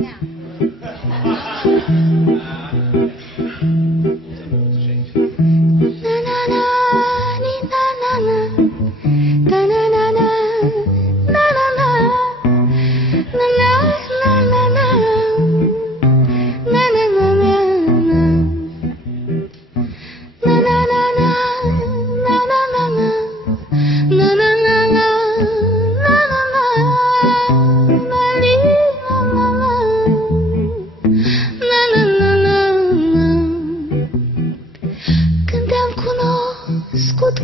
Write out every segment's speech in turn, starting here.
mea.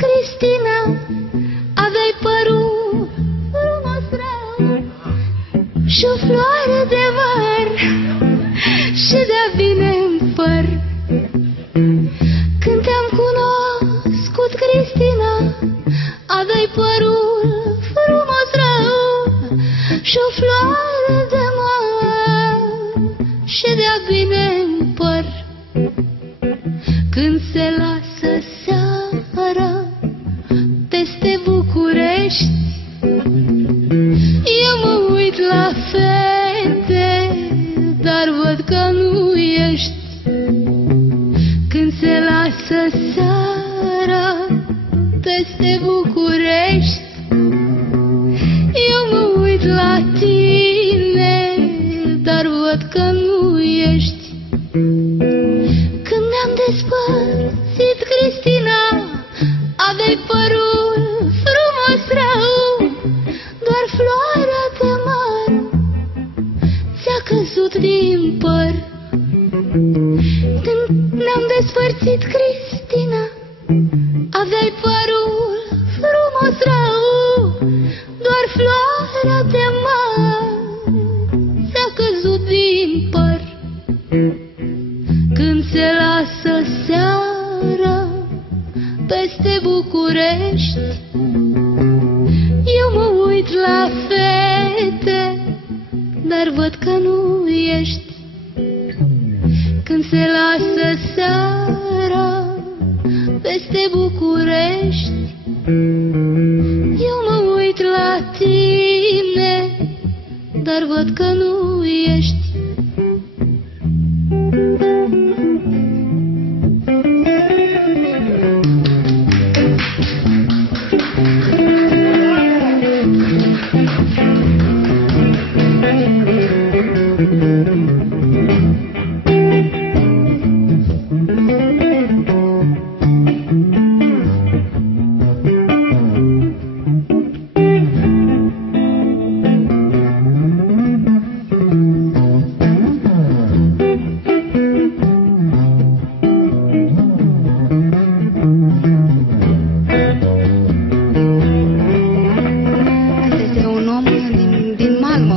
Cristina, aveai părul frumos rău și o floare de măr și de-a bine în păr. Când te-am cunoscut, Cristina, aveai părul frumos rău și o floare de măr și de-a bine în păr. Când se lasă seara peste București, eu mă uit la fete, dar văd că nu ești. Când se lasă seara peste București, eu mă uit la tine, dar văd că nu ești. Când ne-am despărțit, Cristina, aveai părul frumos rău, doar floarea de măr ți-a căzut din păr. Când ne-am despărțit, Cristina, aveai părul frumos rău, doar floarea de măr ți-a căzut din păr. Când se lasă seara peste București, eu mă uit la fete, dar văd că nu ești. Când se lasă seara peste București, eu mă uit la tine, dar văd că nu ești.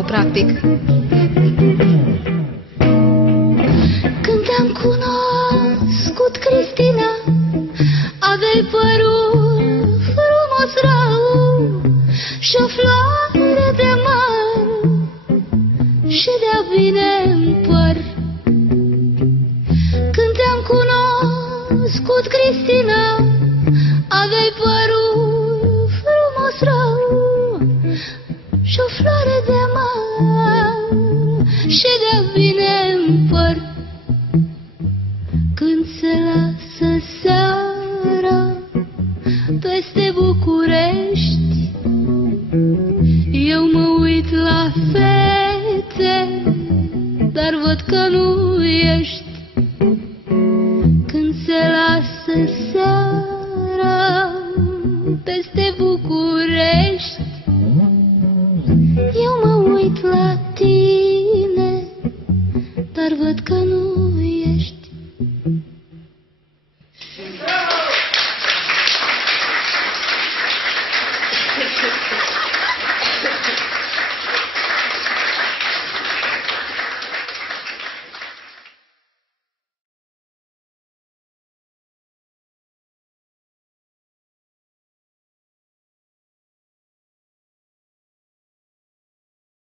Practic. Când te-am cunoscut, Cristina, aveai părul frumos rău și o floare de măr și de-a bine în păr. Când te-am cunoscut, Cristina, aveai părul frumos rău și o floare de măr și de-a bine în păr. Când se lasă seara peste București, eu mă uit la fete, dar văd că nu ești. Când se lasă seara peste București, eu mă uit la tine, dar văd că nu ești.